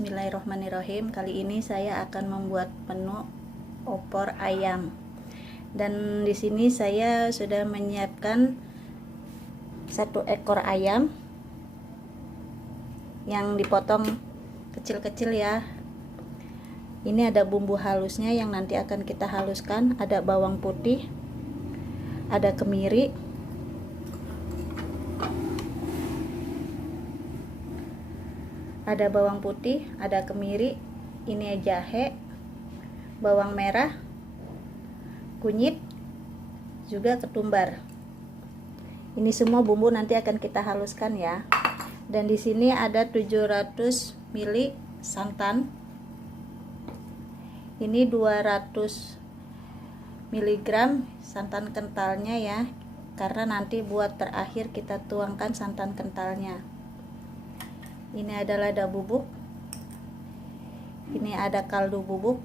Bismillahirrahmanirrahim. Kali ini saya akan membuat menu opor ayam. Dan di sini saya sudah menyiapkan 1 ekor ayam yang dipotong kecil-kecil ya. Ini ada bumbu halusnya yang nanti akan kita haluskan. Ada bawang putih, ada kemiri, ada kemiri, ini jahe, bawang merah, kunyit, juga ketumbar. Ini semua bumbu nanti akan kita haluskan ya. Dan di sini ada 700 ml santan. Ini 200 mg santan kentalnya ya. Karena nanti buat terakhir kita tuangkan santan kentalnya. Ini ada lada bubuk, ini ada kaldu bubuk,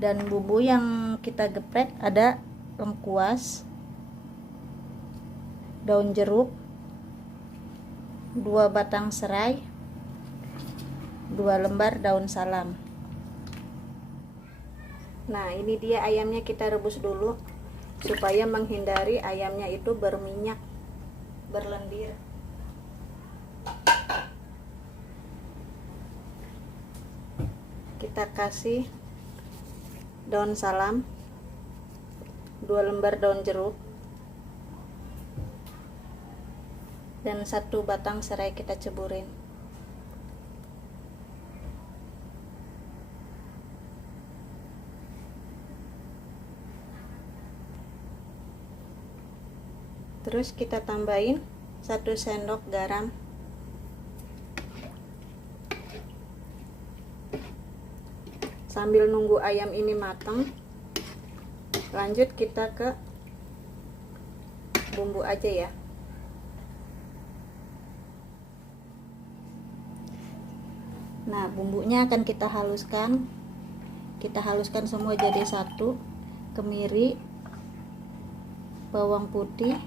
dan bumbu yang kita geprek ada lengkuas, daun jeruk, 2 batang serai, 2 lembar daun salam. Nah, ini dia ayamnya, kita rebus dulu supaya menghindari ayamnya itu berminyak, berlendir. Kita kasih daun salam, 2 lembar daun jeruk, dan 1 batang serai kita ceburin. Terus kita tambahin 1 sendok garam, sambil nunggu ayam ini matang. Lanjut kita ke bumbu aja ya. Nah, bumbunya akan kita haluskan semua jadi satu. Kemiri, bawang putih,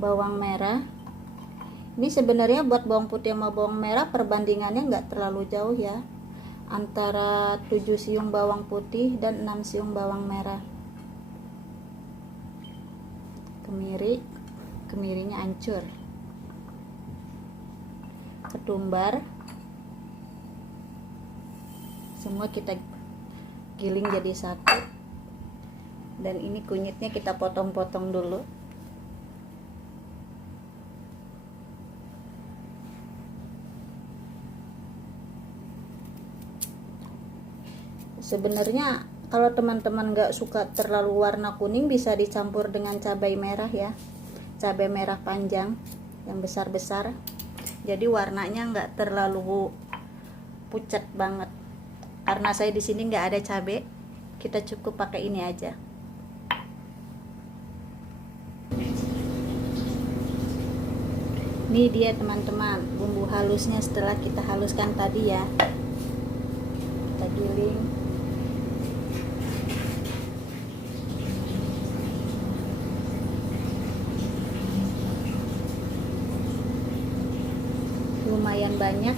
bawang merah. Ini sebenarnya buat bawang putih sama bawang merah perbandingannya nggak terlalu jauh ya, antara 7 siung bawang putih dan 6 siung bawang merah. Kemirinya hancur. Ketumbar, semua kita giling jadi satu. Dan ini kunyitnya kita potong-potong dulu. Sebenarnya kalau teman-teman nggak suka terlalu warna kuning, bisa dicampur dengan cabai merah ya, cabai merah panjang yang besar-besar, jadi warnanya nggak terlalu pucat banget. Karena saya di sini nggak ada cabai, kita cukup pakai ini aja. Ini dia teman-teman bumbu halusnya setelah kita haluskan tadi ya. Kita giling. Lumayan banyak.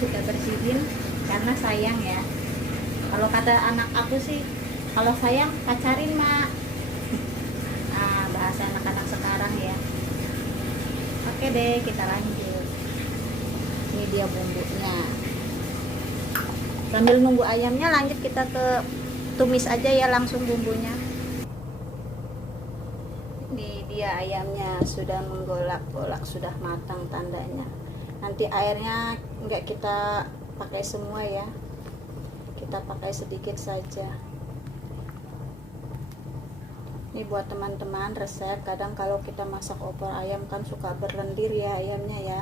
Kita bersihin karena sayang ya. Kalau kata anak aku sih, kalau sayang pacarin mak. Nah, bahasa anak-anak sekarang ya. Oke deh, kita lanjut. Ini dia bumbunya. Sambil nunggu ayamnya, lanjut kita ke tumis aja ya langsung bumbunya. Ini dia ayamnya sudah menggolak-golak, sudah matang tandanya. Nanti airnya enggak kita pakai semua ya, kita pakai sedikit saja. Ini buat teman-teman resep, kadang kalau kita masak opor ayam kan suka berlendir ya ayamnya ya.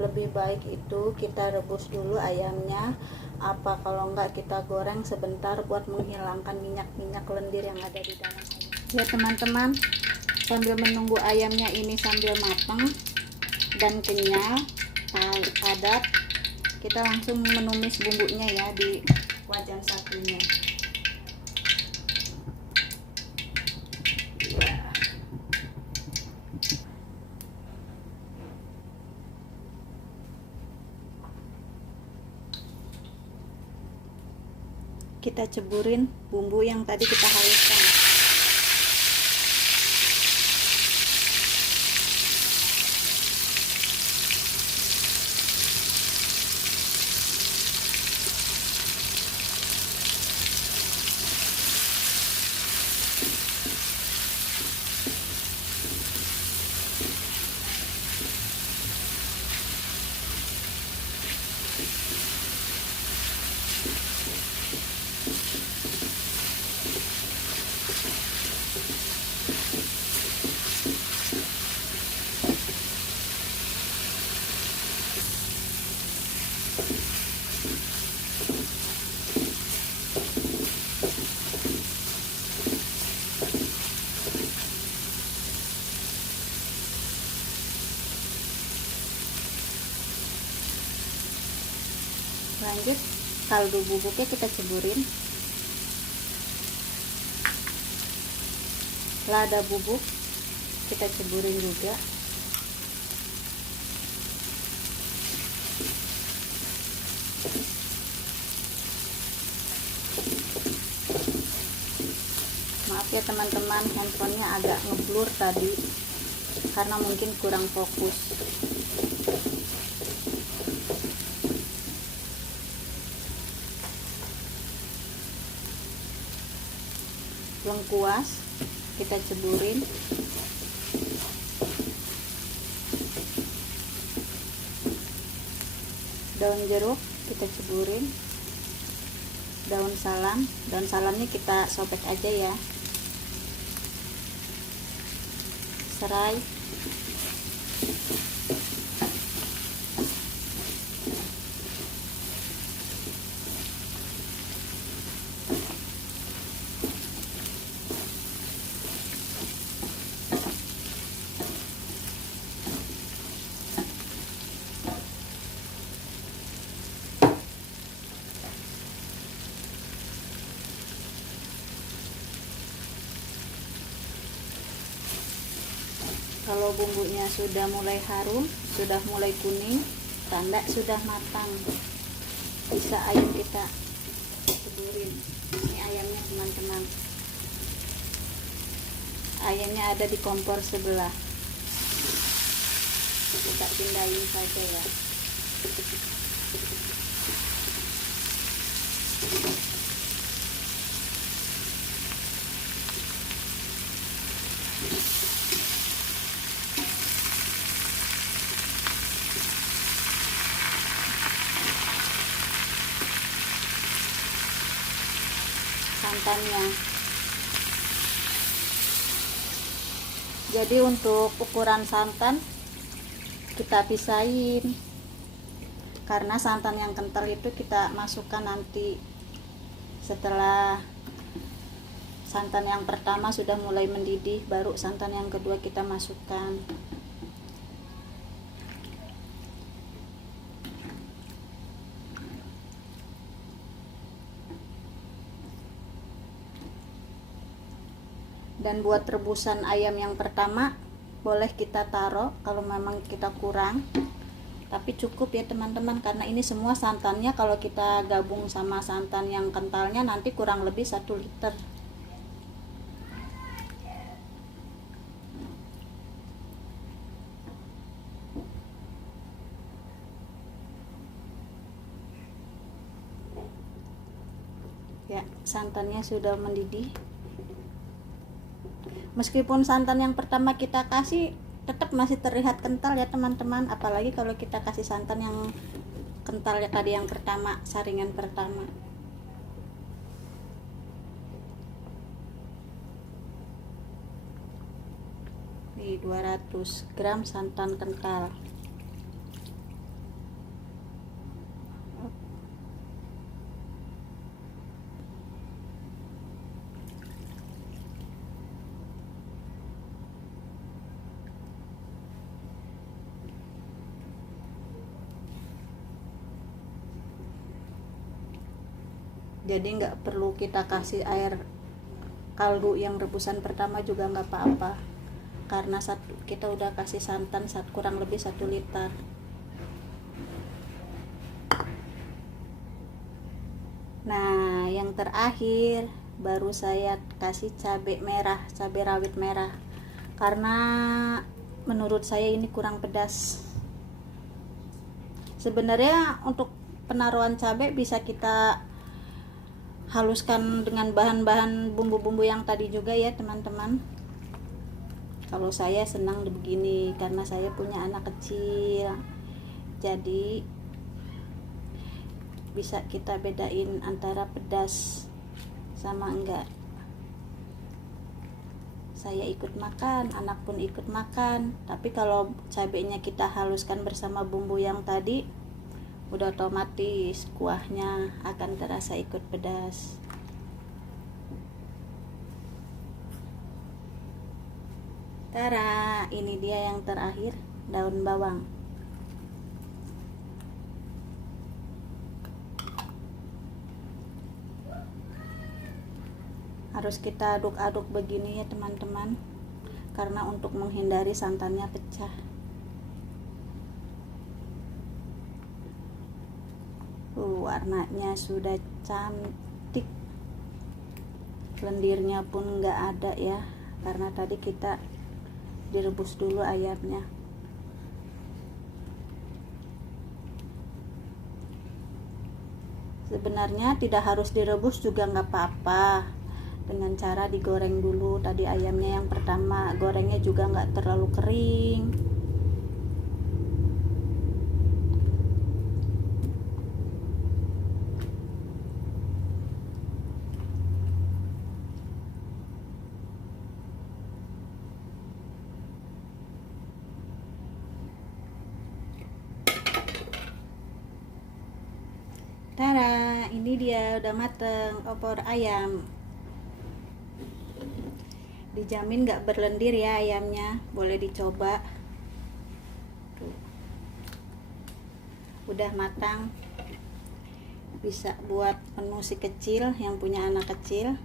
Lebih baik itu kita rebus dulu ayamnya, apa kalau enggak kita goreng sebentar buat menghilangkan minyak-minyak lendir yang ada di dalam ayam. Ya teman-teman, sambil menunggu ayamnya ini sambil matang dan kenyal, padat, kita langsung menumis bumbunya ya di wajan satunya. Kita ceburin bumbu yang tadi kita haluskan. Lanjut, kaldu bubuknya kita ceburin. Lada bubuk kita ceburin juga. Maaf ya teman-teman, handphonenya agak ngeblur tadi karena mungkin kurang fokus. Lengkuas kita ceburin. Daun jeruk kita ceburin. Daun salamnya kita sobek aja ya. Serai, kalau bumbunya sudah mulai harum, sudah mulai kuning, tanda sudah matang, bisa ayam kita ceburin. Ini ayamnya teman-teman, ayamnya ada di kompor sebelah, kita pindahin saja ya. Santannya, jadi untuk ukuran santan kita pisahin, karena santan yang kental itu kita masukkan nanti setelah santan yang pertama sudah mulai mendidih, baru santan yang kedua kita masukkan. Dan buat rebusan ayam yang pertama boleh kita taruh kalau memang kita kurang, tapi cukup ya teman-teman, karena ini semua santannya kalau kita gabung sama santan yang kentalnya nanti kurang lebih 1 liter. Ya, santannya sudah mendidih. Meskipun santan yang pertama kita kasih tetap masih terlihat kental ya teman-teman, apalagi kalau kita kasih santan yang kental ya tadi yang pertama, saringan pertama. Ini 200 gram santan kental. Jadi nggak perlu kita kasih air kaldu yang rebusan pertama juga nggak apa-apa, karena kita udah kasih santan kurang lebih 1 liter. Nah, yang terakhir baru saya kasih cabai rawit merah, karena menurut saya ini kurang pedas. Sebenarnya untuk penaruhan cabai bisa kita haluskan dengan bahan-bahan bumbu-bumbu yang tadi juga ya teman-teman. Kalau saya senang begini karena saya punya anak kecil, jadi bisa kita bedain antara pedas sama enggak. Saya ikut makan, anak pun ikut makan. Tapi kalau cabainya kita haluskan bersama bumbu yang tadi, udah otomatis kuahnya akan terasa ikut pedas. Tara, ini dia yang terakhir, daun bawang. Harus kita aduk-aduk begini ya teman-teman, karena untuk menghindari santannya pecah. Warnanya sudah cantik, lendirnya pun nggak ada ya, karena tadi kita direbus dulu ayamnya. Sebenarnya tidak harus direbus juga nggak apa-apa, dengan cara digoreng dulu. Tadi ayamnya yang pertama, gorengnya juga nggak terlalu kering. Tara, ini dia udah mateng opor ayam. Dijamin gak berlendir ya ayamnya, boleh dicoba. Tuh. Udah matang, bisa buat menu si kecil yang punya anak kecil,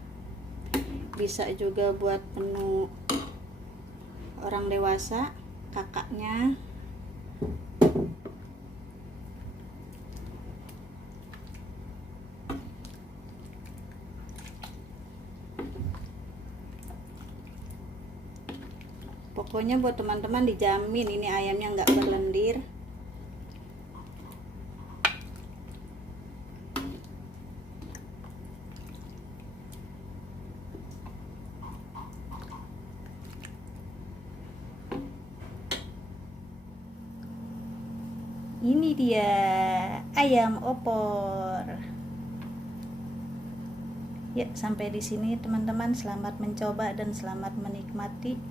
bisa juga buat menu orang dewasa, kakaknya. Pokoknya buat teman-teman dijamin ini ayamnya nggak berlendir. Ini dia ayam opor. Ya, sampai di sini teman-teman, selamat mencoba dan selamat menikmati.